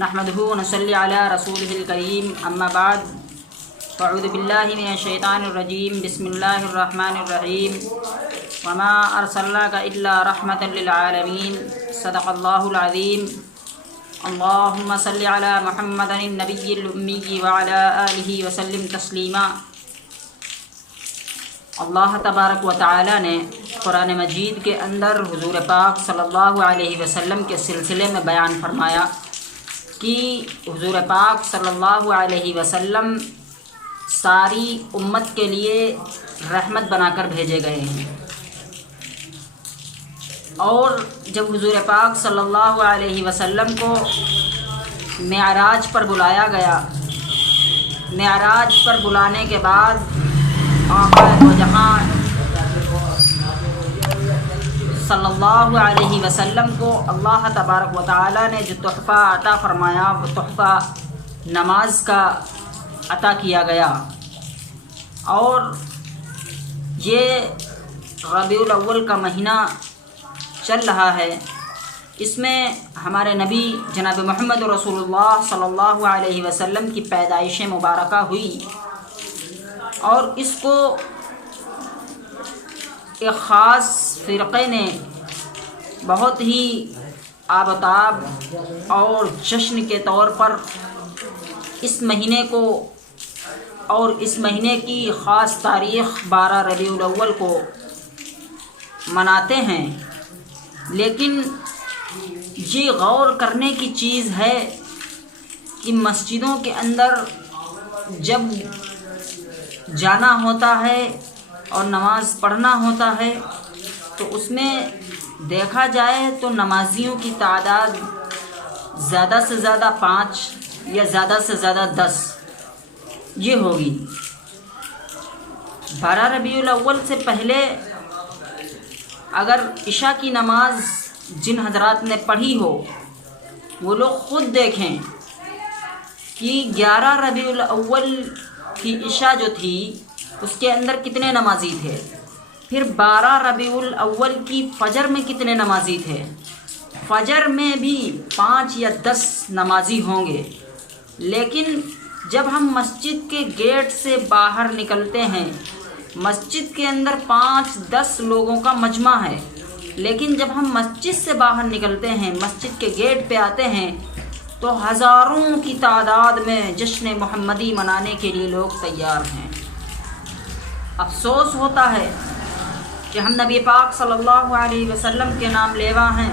نحمده ونصلي على رسوله الكريم اما بعد فاعوذ بالله من الشيطان الرجيم بسم الله الرحمن الرحيم وما ارسلناك الا رحمة للعالمين صدق الله العظيم اللهم صل على محمد النبي الأمي وعلى آله وسلم تسلیما۔ اللہ تبارک و تعالی نے قرآن مجید کے اندر حضور پاک صلی اللہ علیہ وسلم کے سلسلے میں بیان فرمایا کہ حضور پاک صلی اللہ علیہ وسلم ساری امت کے لیے رحمت بنا کر بھیجے گئے ہیں، اور جب حضور پاک صلی اللہ علیہ وسلم کو معراج پر بلایا گیا، معراج پر بلانے کے بعد آقا دو جہاں صلی اللہ علیہ وسلم کو اللہ تبارک و تعالی نے جو تحفہ عطا فرمایا وہ تحفہ نماز کا عطا کیا گیا۔ اور یہ ربیع الاول کا مہینہ چل رہا ہے، اس میں ہمارے نبی جناب محمد رسول اللہ صلی اللہ علیہ وسلم کی پیدائش مبارکہ ہوئی، اور اس کو ایک خاص فرقے نے بہت ہی آب و تاب اور جشن کے طور پر اس مہینے کو اور اس مہینے کی خاص تاریخ 12 ربیع الاول کو مناتے ہیں۔ لیکن یہ غور کرنے کی چیز ہے کہ مسجدوں کے اندر جب جانا ہوتا ہے اور نماز پڑھنا ہوتا ہے تو اس میں دیکھا جائے تو نمازیوں کی تعداد زیادہ سے زیادہ 5 یا زیادہ سے زیادہ 10 یہ ہوگی۔ 12 ربیع الاول سے پہلے اگر عشاء کی نماز جن حضرات نے پڑھی ہو وہ لوگ خود دیکھیں کہ 11 ربیع الاول کی عشاء جو تھی اس کے اندر کتنے نمازی تھے، پھر 12 ربیع الاول کی فجر میں کتنے نمازی تھے، فجر میں بھی 5 یا 10 نمازی ہوں گے۔ لیکن جب ہم مسجد کے گیٹ سے باہر نکلتے ہیں، مسجد کے اندر 5-10 لوگوں کا مجمع ہے، لیکن جب ہم مسجد سے باہر نکلتے ہیں، مسجد کے گیٹ پہ آتے ہیں تو ہزاروں کی تعداد میں جشن محمدی منانے کے لیے لوگ تیار ہیں۔ افسوس ہوتا ہے کہ ہم نبی پاک صلی اللہ علیہ وسلم کے نام لیوا ہیں،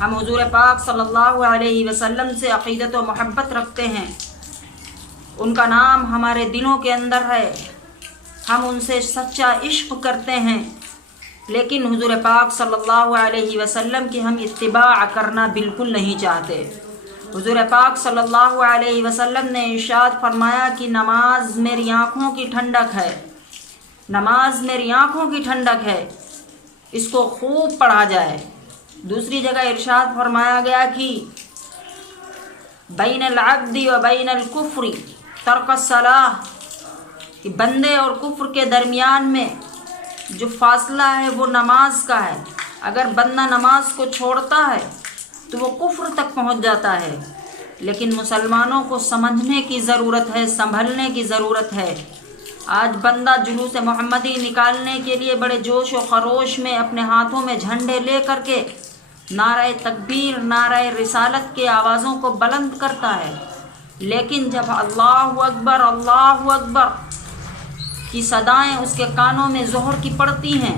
ہم حضور پاک صلی اللہ علیہ وسلم سے عقیدت و محبت رکھتے ہیں، ان کا نام ہمارے دلوں کے اندر ہے، ہم ان سے سچا عشق کرتے ہیں، لیکن حضور پاک صلی اللہ علیہ وسلم کی ہم اتباع کرنا بالکل نہیں چاہتے۔ حضور پاک صلی اللہ علیہ وسلم نے ارشاد فرمایا کہ نماز میری آنکھوں کی ٹھنڈک ہے، نماز میری آنکھوں کی ٹھنڈک ہے، اس کو خوب پڑھا جائے۔ دوسری جگہ ارشاد فرمایا گیا کہ بین العبد و بین الکفر ترک الصلاۃ، کہ بندے اور کفر کے درمیان میں جو فاصلہ ہے وہ نماز کا ہے، اگر بندہ نماز کو چھوڑتا ہے تو وہ کفر تک پہنچ جاتا ہے۔ لیکن مسلمانوں کو سمجھنے کی ضرورت ہے، سنبھلنے کی ضرورت ہے۔ آج بندہ جلوس محمدی نکالنے کے لیے بڑے جوش و خروش میں اپنے ہاتھوں میں جھنڈے لے کر کے نعرہ تکبیر، نعرہ رسالت کے آوازوں کو بلند کرتا ہے، لیکن جب اللہ اکبر کی صدائیں اس کے کانوں میں ظہر کی پڑتی ہیں،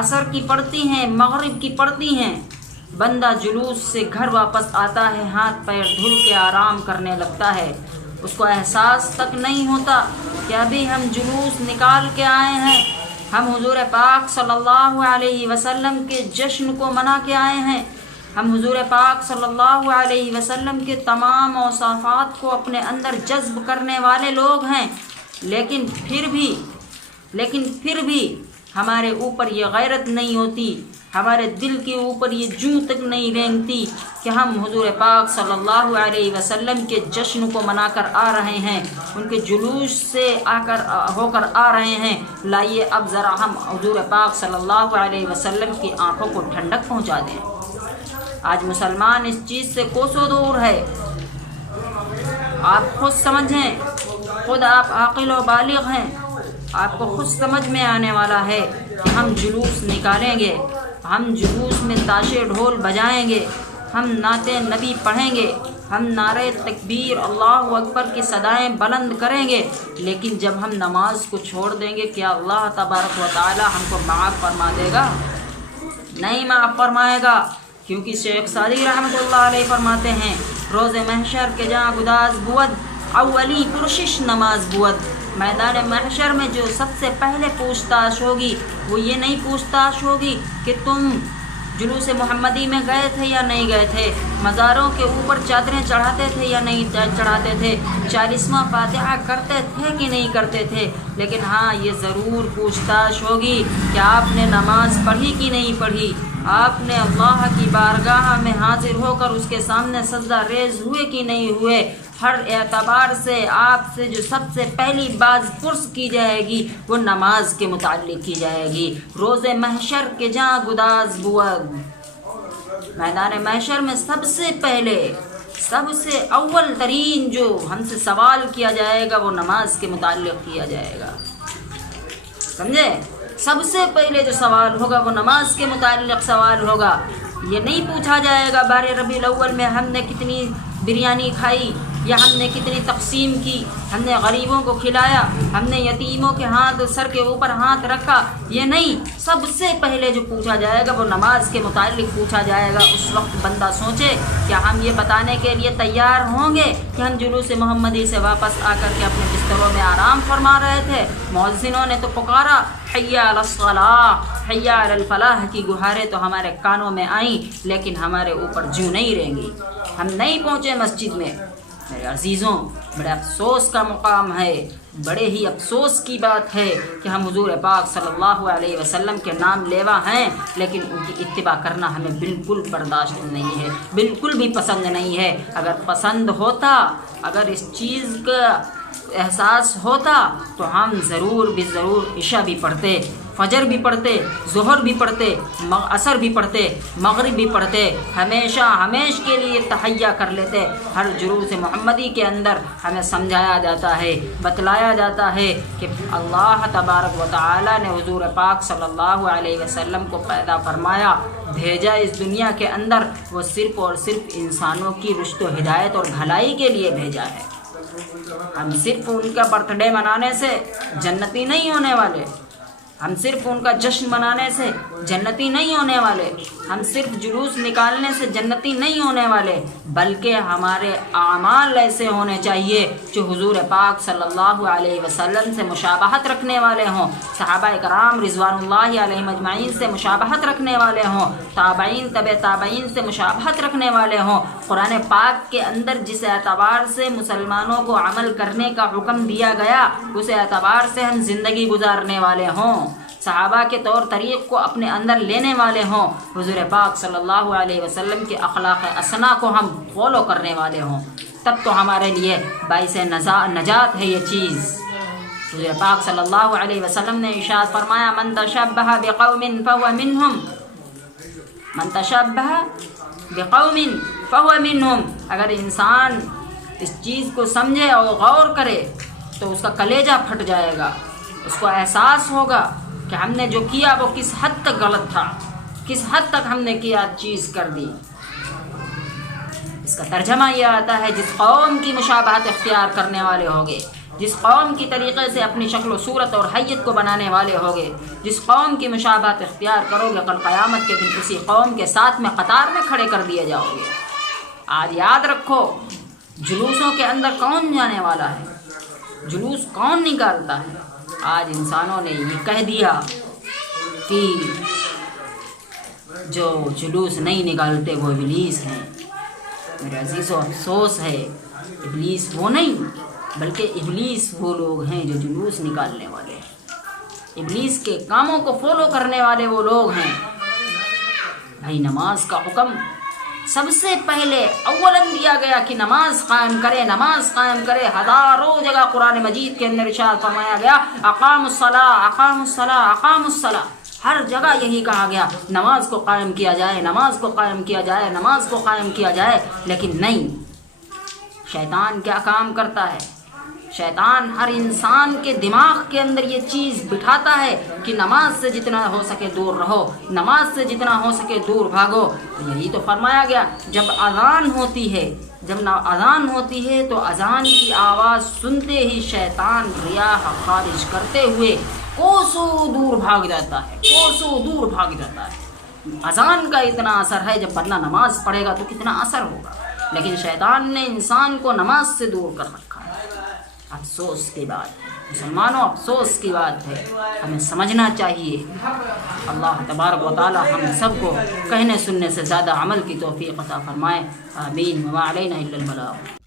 عصر کی پڑتی ہیں، مغرب کی پڑتی ہیں، بندہ جلوس سے گھر واپس آتا ہے، ہاتھ پیر دھل کے آرام کرنے لگتا ہے، اس کو احساس تک نہیں ہوتا کہ ابھی ہم جلوس نکال کے آئے ہیں، ہم حضور پاک صلی اللہ علیہ وسلم کے جشن کو منا کے آئے ہیں، ہم حضور پاک صلی اللہ علیہ وسلم کے تمام اوصافات کو اپنے اندر جذب کرنے والے لوگ ہیں، لیکن پھر بھی ہمارے اوپر یہ غیرت نہیں ہوتی، ہمارے دل کے اوپر یہ جوں تک نہیں رینگتی کہ ہم حضور پاک صلی اللہ علیہ وسلم کے جشن کو منا کر آ رہے ہیں، ان کے جلوس سے ہو کر آ رہے ہیں۔ لائیے اب ذرا ہم حضور پاک صلی اللہ علیہ وسلم کی آنکھوں کو ٹھنڈک پہنچا دیں۔ آج مسلمان اس چیز سے کوسوں دور ہے۔ آپ خود سمجھیں، خود آپ عاقل و بالغ ہیں، آپ کو خود سمجھ میں آنے والا ہے کہ ہم جلوس نکالیں گے، ہم جلوس میں تاشے ڈھول بجائیں گے، ہم نعت نبی پڑھیں گے، ہم نعرہ تکبیر اللہ اکبر کی صدائیں بلند کریں گے، لیکن جب ہم نماز کو چھوڑ دیں گے کیا اللہ تبارک و تعالی ہم کو معاف فرما دے گا؟ نہیں معاف فرمائے گا، کیونکہ شیخ سعدی رحمۃ اللہ علیہ فرماتے ہیں روز محشر کے جہاں گداز بود اولی پرشش نماز بود، میدان محشر میں جو سب سے پہلے پوچھ تاچھ ہوگی وہ یہ نہیں پوچھ تاچھ ہوگی کہ تم جلوس محمدی میں گئے تھے یا نہیں گئے تھے، مزاروں کے اوپر چادریں چڑھاتے تھے یا نہیں چڑھاتے تھے، 40واں فاتحہ کرتے تھے کہ نہیں کرتے تھے، لیکن ہاں یہ ضرور پوچھ تاچھ ہوگی کہ آپ نے نماز پڑھی کہ نہیں پڑھی، آپ نے اللہ کی بارگاہ میں حاضر ہو کر اس کے سامنے سجدہ ریز ہوئے کہ نہیں ہوئے۔ ہر اعتبار سے آپ سے جو سب سے پہلی باز پرس کی جائے گی وہ نماز کے متعلق کی جائے گی۔ روز محشر کے جہاں گداز بود، میدان محشر میں سب سے پہلے سب سے اول ترین جو ہم سے سوال کیا جائے گا وہ نماز کے متعلق کیا جائے گا، سمجھے؟ سب سے پہلے جو سوال ہوگا وہ نماز کے متعلق سوال ہوگا۔ یہ نہیں پوچھا جائے گا بارہ ربیع الاول میں ہم نے کتنی بریانی کھائی یا ہم نے کتنی تقسیم کی، ہم نے غریبوں کو کھلایا، ہم نے یتیموں کے ہاتھ سر کے اوپر ہاتھ رکھا، یہ نہیں، سب سے پہلے جو پوچھا جائے گا وہ نماز کے متعلق پوچھا جائے گا۔ اس وقت بندہ سوچے کہ ہم یہ بتانے کے لیے تیار ہوں گے کہ ہم جلوس محمدی سے واپس آ کر کے اپنے بستروں میں آرام فرما رہے تھے، مؤذنوں نے تو پکارا حی علی الصلاۃ حی علی الفلاح کی گہاریں تو ہمارے کانوں میں آئیں، لیکن ہمارے اوپر جوں نہیں رہیں گی، ہم نہیں پہنچے مسجد میں۔ میرے عزیزوں، بڑے افسوس کا مقام ہے، بڑے ہی افسوس کی بات ہے کہ ہم حضور پاک صلی اللہ علیہ وسلم کے نام لیوا ہیں لیکن ان کی اتباع کرنا ہمیں بالکل برداشت نہیں ہے، بالکل بھی پسند نہیں ہے۔ اگر پسند ہوتا، اگر اس چیز کا احساس ہوتا تو ہم ضرور عشاء بھی پڑھتے، فجر بھی پڑھتے، ظہر بھی پڑھتے، عصر بھی پڑھتے، مغرب بھی پڑھتے، ہمیش کے لیے تحیہ کر لیتے۔ ہر جلوس محمدی کے اندر ہمیں سمجھایا جاتا ہے، بتلایا جاتا ہے کہ اللہ تبارک و تعالی نے حضور پاک صلی اللہ علیہ وسلم کو پیدا فرمایا، بھیجا اس دنیا کے اندر، وہ صرف اور صرف انسانوں کی رشد و ہدایت اور بھلائی کے لیے بھیجا ہے۔ ہم صرف ان کا برتھ ڈے منانے سے جنتی نہیں ہونے والے، ہم صرف ان کا جشن منانے سے جنتی نہیں ہونے والے، ہم صرف جلوس نکالنے سے جنتی نہیں ہونے والے، بلکہ ہمارے اعمال ایسے ہونے چاہیے جو حضور پاک صلی اللہ علیہ وسلم سے مشابہت رکھنے والے ہوں، صحابہ کرام رضوان اللہ علیہم اجمعین سے مشابہت رکھنے والے ہوں، تابعین تبع تابعین سے مشابہت رکھنے والے ہوں، قرآن پاک کے اندر جس اعتبار سے مسلمانوں کو عمل کرنے کا حکم دیا گیا اس اعتبار سے ہم زندگی گزارنے والے ہوں، صحابہ کے طور طریق کو اپنے اندر لینے والے ہوں، حضور پاک صلی اللہ علیہ وسلم کے اخلاق حسنہ کو ہم فالو کرنے والے ہوں، تب تو ہمارے لیے باعث نجات ہے یہ چیز۔ حضور پاک صلی اللہ علیہ وسلم نے ارشاد فرمایا من تشبہ بقوم فهو منہم، من تشبہ بقوم فهو منہم، اگر انسان اس چیز کو سمجھے اور غور کرے تو اس کا کلیجہ پھٹ جائے گا، اس کو احساس ہوگا کہ ہم نے جو کیا وہ کس حد تک غلط تھا، کس حد تک ہم نے کیا چیز کر دی۔ اس کا ترجمہ یہ آتا ہے جس قوم کی مشابہت اختیار کرنے والے ہوگے، جس قوم کی طریقے سے اپنی شکل و صورت اور حیت کو بنانے والے ہوگے، جس قوم کی مشابہت اختیار کرو گے کل قیامت کے دن اسی قوم کے ساتھ میں قطار میں کھڑے کر دیے جاؤ گے۔ آج یاد رکھو جلوسوں کے اندر کون جانے والا ہے، جلوس کون نکالتا ہے۔ آج انسانوں نے یہ کہہ دیا کہ جو جلوس نہیں نکالتے وہ ابلیس ہیں۔ میرے عزیزو افسوس ہے، ابلیس وہ نہیں بلکہ ابلیس وہ لوگ ہیں جو جلوس نکالنے والے ہیں، ابلیس کے کاموں کو فالو کرنے والے وہ لوگ ہیں۔ بھائی نماز کا حکم سب سے پہلے اولاً دیا گیا کہ نماز قائم کرے، نماز قائم کرے۔ ہزاروں جگہ قرآن مجید کے اندر ارشاد فرمایا گیا اقاموا الصلاۃ اقاموا الصلاۃ اقاموا الصلاۃ، ہر جگہ یہی کہا گیا، نماز کو قائم کیا جائے، نماز کو قائم کیا جائے، نماز کو قائم کیا جائے، لیکن نہیں۔ شیطان کیا کام کرتا ہے؟ شیطان ہر انسان کے دماغ کے اندر یہ چیز بٹھاتا ہے کہ نماز سے جتنا ہو سکے دور رہو، نماز سے جتنا ہو سکے دور بھاگو۔ یہی تو فرمایا گیا، جب اذان ہوتی ہے، جب اذان ہوتی ہے تو اذان کی آواز سنتے ہی شیطان ریاح خارج کرتے ہوئے کوسوں دور بھاگ جاتا ہے، کوسوں دور بھاگ جاتا ہے۔ اذان کا اتنا اثر ہے، جب بندہ نماز پڑھے گا تو کتنا اثر ہوگا، لیکن شیطان نے انسان کو نماز سے دور کر رکھا ہے۔ افسوس کی بات ہے مسلمانوں، افسوس کی بات ہے، ہمیں سمجھنا چاہیے۔ اللہ تبارک و تعالی ہم سب کو کہنے سننے سے زیادہ عمل کی توفیق عطا فرمائے، آمین۔ وما علینا الا البلاغ۔